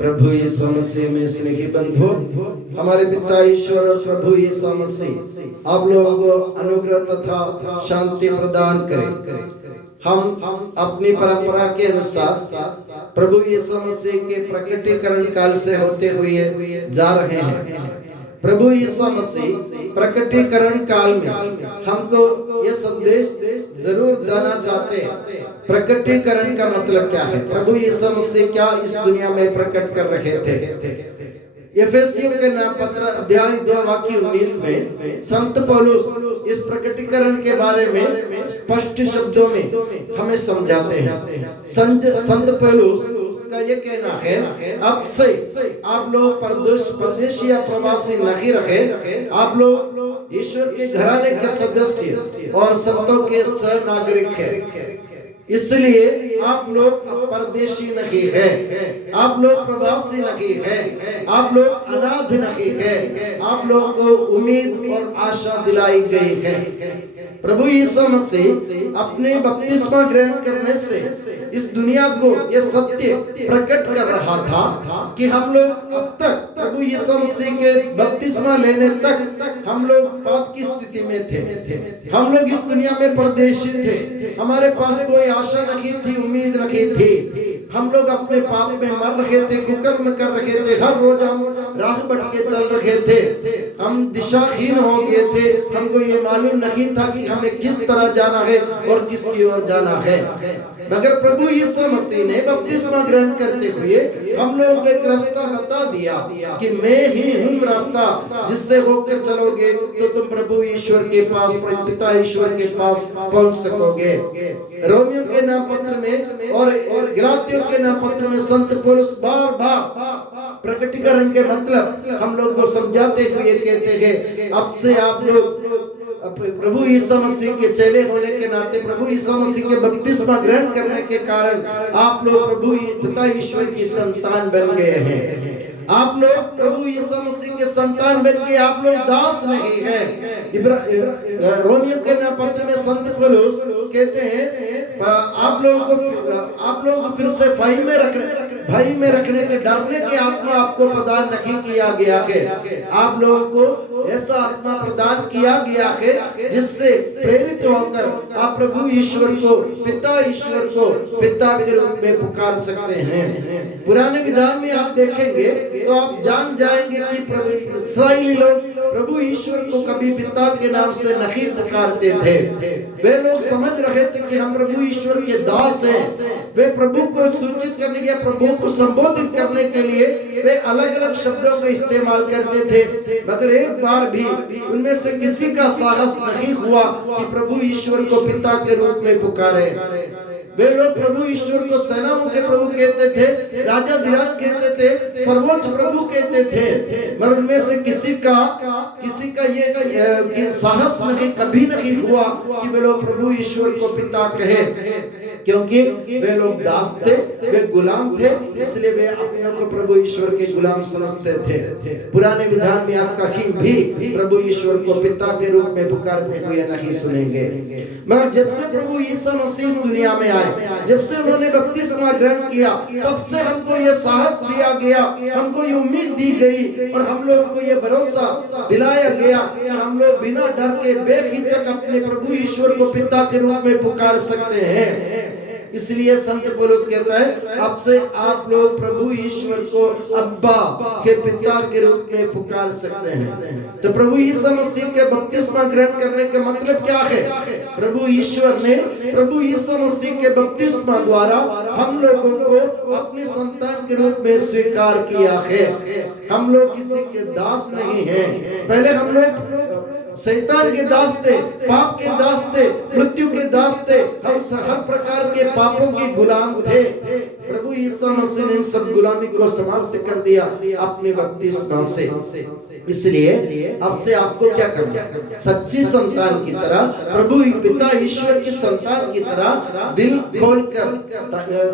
प्रभु यीशु मसीह में स्नेही बंधुओं, हमारे पिता ईश्वर और प्रभु यीशु मसीह आप लोगों को अनुग्रह तथा शांति प्रदान करें। हम अपनी परंपरा के अनुसार प्रभु यीशु मसीह के प्रकटीकरण काल से होते हुए जा रहे हैं। प्रभु यीशु मसीह प्रकटीकरण काल में हमको ये संदेश जरूर देना चाहते हैं। प्रकटीकरण का मतलब क्या है? प्रभु यीशु मसीह क्या इस दुनिया में प्रकट कर रहे थे? एफेसियों के नाम पत्र अध्याय 2 वाक्य 19 में संत पौलुस इस प्रकटीकरण के बारे में स्पष्ट शब्दों में हमें समझाते हैं। संत पौलुस का ये कहना है, अब से आप लोग परदेशी या प्रवासी नहीं रहे, आप लोग ईश्वर के घराने के सदस्य और संतों के सहनागरिक हैं। इसलिए आप लोग परदेशी नहीं है, आप लोग प्रवासी नहीं है, आप लोग अनाथ नहीं है, आप लोगों को उम्मीद और आशा दिलाई गई है। प्रभु यीशु मसीह अपने बपतिस्मा ग्रहण करने से इस दुनिया को यह सत्य प्रकट कर रहा था कि हम लोग अब तक प्रभु यीशु मसीह के बपतिस्मा लेने तक हम लोग पाप की स्थिति में थे। हम लोग इस दुनिया में परदेशी थे, हमारे पास कोई आशा नहीं थी, उम्मीद नहीं थी। हम लोग अपने पाप में मर रहे थे, कुकर्म कर रहे थे, हर रोज हम राह भटके चल रहे थे, हम दिशाहीन हो गए थे। हमको ये मालूम नहीं था कि हमें किस तरह जाना है और किसकी ओर जाना है। मगर प्रभु यीशु मसीह ने बपतिस्मा ग्रहण करते हुए हम लोगों को एक रास्ता बता दिया कि मैं ही हूँ रास्ता, जिससे होकर चलोगे तो तुम प्रभु ईश्वर के पास, पिता ईश्वर के पास पहुंच सकोगे। रोमियो के नाम पत्र में और गलातियों के नाम पत्र में संत पौलुस बार बार प्रकटीकरण के मतलब हम लोग को समझाते हुए कहते हैं, अब से आप लोग प्रभु यीशु मसीह के चेले होने के नाते, प्रभु यीशु मसीह के बपतिस्मा ग्रहण करने के कारण आप लोग प्रभु पिता ईश्वर की संतान बन गए हैं। आप लोग प्रभु यीशु मसीह के संतान बन के आप लोग दास नहीं हैं। रोमियो के पत्र में संत पौलुस कहते हैं, आप लोगों को फिर से भय में रखने के डरने के आत्मा आपको प्रदान नहीं किया गया है। आप लोगों को ऐसा आत्मा प्रदान किया गया है जिससे प्रेरित होकर आप प्रभु ईश्वर को, पिता ईश्वर को पिता के रूप में पुकार सकते हैं। पुराने विधान में आप देखेंगे तो आप जान जाएंगे कि प्रभु इस्राएली लोग प्रभु ईश्वर को कभी पिता के नाम से नहीं पुकारते थे। वे लोग समझ रहे थे कि हम प्रभु ईश्वर के दास हैं। वे प्रभु को सूचित करने के, प्रभु को संबोधित करने के लिए वे अलग अलग शब्दों का इस्तेमाल करते थे, मगर एक बार भी उनमें से किसी का साहस नहीं हुआ कि प्रभु ईश्वर को पिता के रूप में पुकारे। वे लोग प्रभु ईश्वर को सेनाओं के प्रभु कहते थे, राजा धीराज कहते थे, सर्वोच्च प्रभु कहते थे, मगर उनमें से किसी का ये साहस नहीं, कभी नहीं हुआ कि वे लोग प्रभु ईश्वर को पिता कहे, क्योंकि वे लोग दास थे, वे गुलाम थे, इसलिए वे अपने को प्रभु ईश्वर के गुलाम समझते थे। पुराने विधान में आप कहीं भी प्रभु ईश्वर को पिता के रूप में पुकारते हुए नहीं सुनेंगे। मगर जब से प्रभु यीशु मसीह दुनिया में आए, जब से उन्होंने बपतिस्मा ग्रहण किया, तब से हमको ये साहस दिया गया, हमको ये उम्मीद दी गई और हम लोग को ये भरोसा दिलाया गया कि हम लोग बिना डर के बेहिचक अपने प्रभु ईश्वर को पिता के रूप में पुकार सकते हैं। इसलिए संत पौलुस कहता है, अब से आप लोग प्रभु ईश्वर को अब्बा के पिता के रूप में पुकार सकते हैं। तो प्रभु यीशु मसीह के बपतिस्मा ग्रहण करने का मतलब क्या है? प्रभु ईश्वर ने प्रभु यीशु मसीह के बपतिस्मा द्वारा हम लोगों को अपने संतान के रूप में स्वीकार किया है। हम लोग किसी के दास नहीं हैं। पहले हम लोग शैतान के दास थे, पाप के दास थे, मृत्यु के दास थे, हम हर प्रकार के पापों के गुलाम थे। प्रभु यीशु मसीह ने इन सब गुलामी को समाप्त कर दिया अपने बपतिस्मा से। इसलिए अब से आपको क्या करना है? सच्ची संतान की तरह, प्रभु पिता ईश्वर की संतान की तरह दिल खोलकर,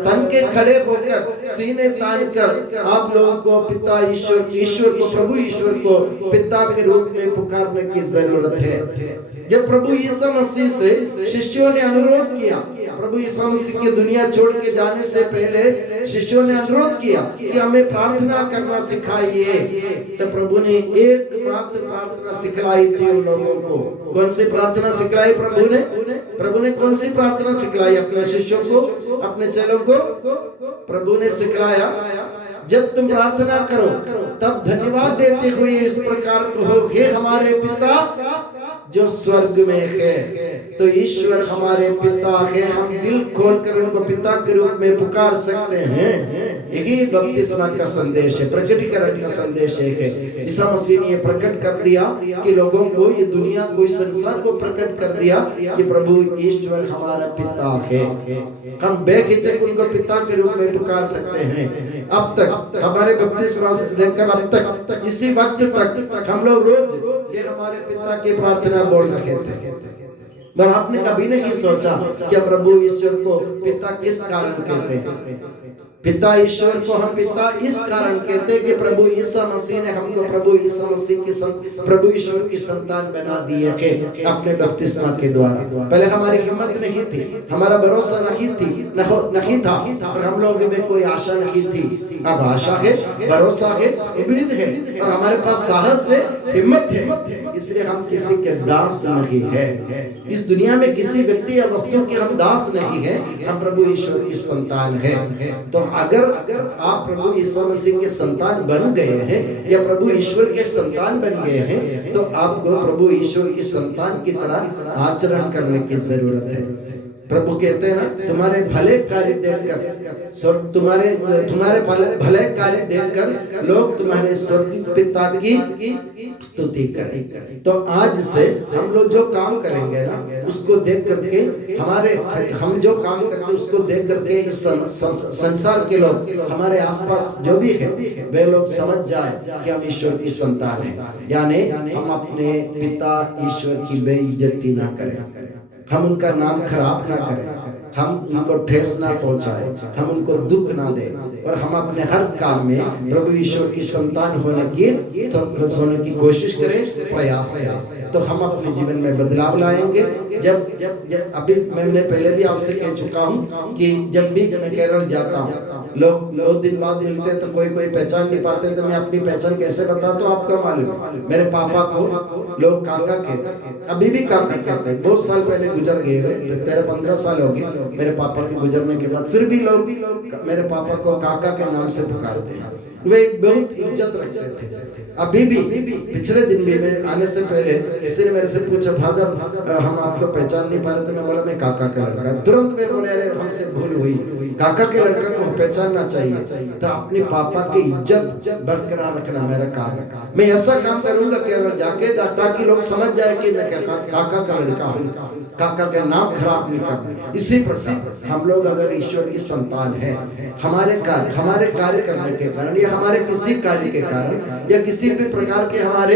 तन के खड़े होकर, सीने तान कर आप लोगों को पिता ईश्वर को, प्रभु ईश्वर को पिता के रूप में पुकारने की जरूरत है। जब प्रभु यीशु मसीह से शिष्यों ने अनुरोध किया, प्रभु यीशु मसीह की दुनिया छोड़ के जाने से पहले पहले शिष्यों ने अनुरोध किया कि हमें प्रार्थना करना सिखाइए, तो प्रभु ने एकमात्र प्रार्थना सिखलाई थी उन लोगों को। कौन सी प्रार्थना सिखलाई प्रभु ने? प्रभु ने कौन सी प्रार्थना सिखलाई अपने शिष्यों को, अपने चेलों को? प्रभु ने सिखलाया, जब तुम प्रार्थना करो तब धन्यवाद देते हुए इस प्रकार कहो, हे हमारे पिता जो स्वर्ग में है। तो ईश्वर हमारे पिता है, हम दिल खोलकर उनको पिता के रूप में पुकार सकते हैं। यही बपतिस्मा का संदेश है, प्रकटीकरण का संदेश है। ईसा मसीह ने प्रकट कर दिया कि लोगों को, ये दुनिया को, इस संसार को प्रकट कर दिया कि प्रभु ईश्वर हमारा पिता है। हम बेहिचक उनको पिता के रूप में पुकार सकते हैं। अब तक हमारे बपतिस्मा से लेकर अब तक इसी वक्त तक हम लोग रोज ये हमारे पिता की प्रार्थना बोल रहे थे, पर आपने कभी नहीं सोचा कि प्रभु ईश्वर को पिता किस कारण कहते हैं। पिता ईश्वर को हम पिता इस कारण कहते हैं कि प्रभु ईसा मसीह ने हमको प्रभु ईसा मसीह की प्रभु ईश्वर की संतान बना दी है अपने बपतिस्मा के द्वारा। पहले हमारी हिम्मत नहीं थी, हमारा भरोसा नहीं था, और हम लोगों में कोई आशा नहीं थी। अब आशा है, भरोसा है, उम्मीद है, और हमारे पास साहस है, हिम्मत है। इसलिए हम किसी के दास नहीं है, इस दुनिया में किसी व्यक्ति या वस्तु के हम दास नहीं है, हम प्रभु ईश्वर की संतान है। तो अगर आप प्रभु यीशु मसीह के संतान बन गए हैं या प्रभु ईश्वर के संतान बन गए हैं, तो आपको प्रभु ईश्वर की संतान की तरह आचरण करने की जरूरत है। प्रभु कहते हैं ना, तुम्हारे भले कार्य देखकर, तुम्हारे भले कार्य देखकर लोग तुम्हारे स्वर्गीय पिता की स्तुति करें। तो आज से हम लोग जो काम करेंगे ना, उसको देख करके हम जो काम करते हैं उसको देख करके इस संसार के लोग, हमारे आसपास जो भी है, वे लोग समझ जाए कि हम ईश्वर की संतान हैं। यानी हम अपने पिता ईश्वर की बेइज्जती ना करें, हम उनका नाम खराब ना करें, हम उनको ठेस ना पहुंचाए, हम उनको दुख ना दें, और हम अपने हर काम में प्रभु ईश्वर की संतान होने की कोशिश करें, प्रयास करें। तो हम अपने जीवन में बदलाव लाएंगे। जब अभी मैंने पहले भी आपसे कह चुका हूँ कि जब भी मैं केरल जाता हूँ, लोग 2 दिन बाद मिलते हैं तो कोई पहचान नहीं पाते, तो मैं अपनी पहचान कैसे बताता हूँ आपका मालूम? मेरे पापा को लोग काका कहते हैं, अभी भी काका कहते हैं। बहुत साल पहले गुजर गए, 13-15 साल हो गए मेरे पापा के गुजरने के बाद, फिर भी लोग मेरे पापा को काका के नाम से पुकारते हैं। वे बहुत इज्जत रखते थे। अभी भी पिछले दिन भी मैं आने से पहले किसी ने मेरे से पूछा, फादर हम आपको पहचान नहीं पा रहे, तो मैं बोला मैं काका का लड़का। तुरंत वे बोले, अरे हमसे भूल हुई, काका के लड़का को पहचानना चाहिए। तो अपने पापा की इज्जत बरकरार रखना मेरा काम है। मैं ऐसा काम करूंगा केरल जाके ताकि लोग समझ जाए कि मैं काका का लड़का हूँ, काका का नाम खराब नहीं करना। इसी प्रकार हम लोग अगर ईश्वर की संतान है, हमारे कार्य करने के कारण या हमारे किसी कार्य के कारण या किसी भी प्रकार के हमारे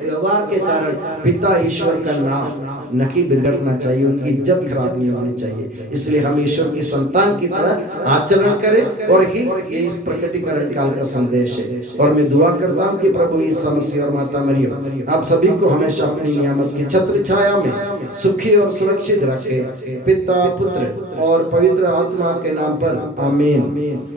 व्यवहार के कारण पिता ईश्वर का नाम नहीं बिगड़ना चाहिए, उनकी इज्जत खराब नहीं होनी चाहिए। इसलिए हम ईश्वर की संतान की तरह आचरण करें, और ही ये प्रकटीकरण काल का संदेश है। और मैं दुआ करता हूँ कि प्रभु यीशु मसीह और माता मरियम आप सभी को हमेशा अपनी नियामत की छत्र छाया में सुखी और सुरक्षित रखे, पिता, पुत्र और पवित्र आत्मा के नाम पर, आमीन।